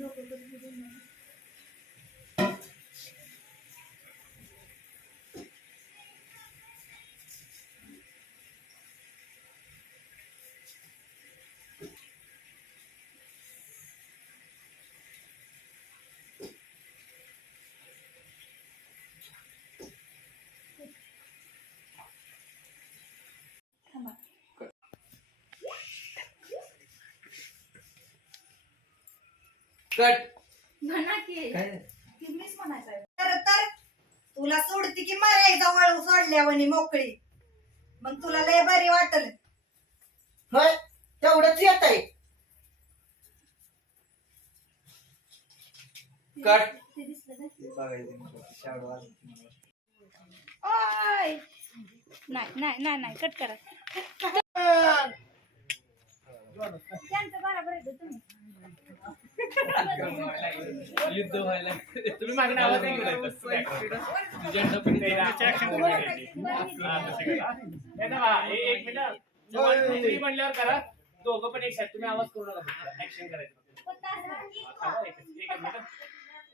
要不就 puluh. Cut. म्हणा की. काय? मीच म्हणायचं तर तर तुला सोडती की मरायचा वळू सोडल्यावानी मोकळी? मग तुला लय बरी वाटल. होय? तेवढंच येत आहे. कट. ते दिसलं ना? बघायचं शाडू आला. ओय! नाही नाही नाही नाही. कट करा त्यांचं बरोबर आहे तुम्ही युद्ध व्हायला. तुम्ही मागे नावात नाही काय. हा, एक मिनिट. म्हणल्यावर करा. दोघं पण एक साथ. तुम्ही आवाज करू नका ऍक्शन करायचं एकच मिनिट.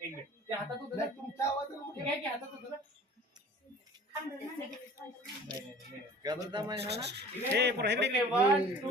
एक मिनिट. ते हातात होतं ना? तुमचा आवाज ते काय की हातात होतं ना. हे पुढे इकडे वन टू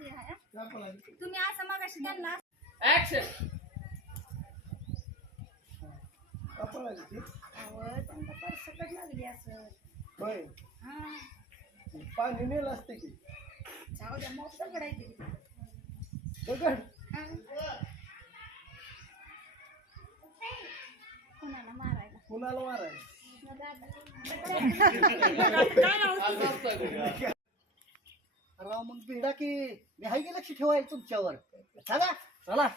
तुम्ही असं मगाशी त्यांना ऍक्शन अहो, त्यांना परसकट लागली असं होय. हा पाणी नेलं असते की. जाऊ द्या मोठ पडायची. दगड कुणाला मारायला? कुणाला मारायला? मग आता राव मग भिडा की. मी हाय की लक्ष ठेवायला तुमच्यावर? चला चला.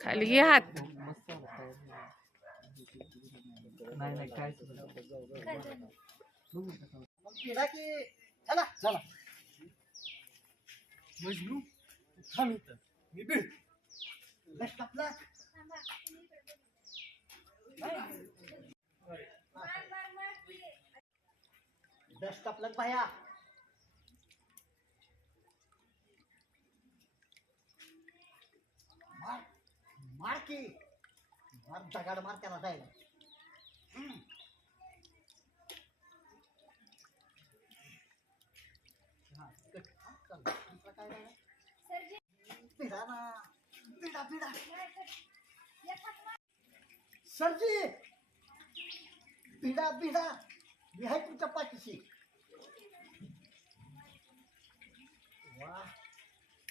खाली घे हात. नाही नाही काय चला चला. मजनू थांब इथं. मी बिळ. बेस्ट आपला थांबा, तुम्ही इकडे बघा. मार, मार की. आपला पाया मार त्याला जायला. हा, good. हा, चल. दुसरं काय? सरजी, भिडा ना हात मार. सरजी मी आहे तुमच्या पाठीशी वा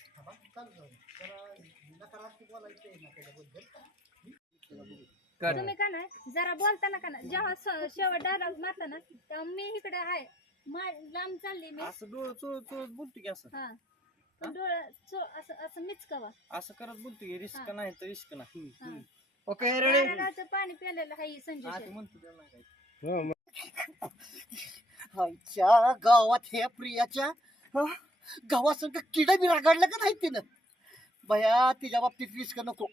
थांबा, चालू जाऊ. जरा नकारात्मक बोलायचं आहे ना त्याच्याबद्दल कट तुम्ही का नाही? जरा बोलताना का नाही? जेव्हा स- शेवट डायलॉग मारला ना तेव्हा मी इकडे आहे. मा- लांब चालली मी. असं डोळ चोळ चोळत बोलतो की असं? हा. पण डोळं चो- असं असं मिच कवा. असं करत बोलतो की रिस्क हा. नाही तर रिस्क नाही. हा. ओके रेडी नारळाचं पाणी प्यायलेलं आहे संजय हा. ते म्हणतो त्याला नाही काय. आमच्या गावात हे प्रियाच्या हं, गावासंग किडा बी रागाडलं का नाही तिनं? बया तिच्या बाबतीत रिस्क नको.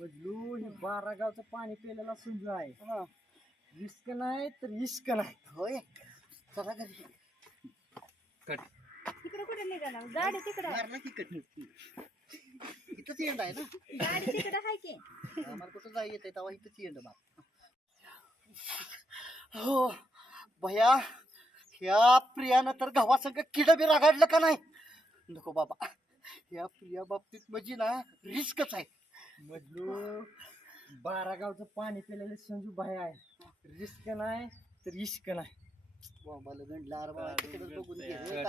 मजलू हे बारा गावचं पाणी प्यायला सुंजू आहे. हा, रिस्क नाही तर इश्क नाही. होय? चला घरी. कट. तिकडे कुठे निघाला? गाडी तिकडे. मारला की कट. इथंच येणार आहे ना? गाडी तिकडे आहे की? आम्हाला कुठं जाय येते तेव्हा इथंच येणं बा हो. भया ह्या प्रियानं तर गावासंग किड बी रागाडलं का नाही? नको बाबा. या प्रिया बाबतीत म्हणजे ना रिस्कच आहे. मजलू बारा गावचं पाणी पिलेले संजू भाई आहे. रिस्क नाही तर इश्क नाही. बोंबाला गंडला अरे बाबा बघून घे.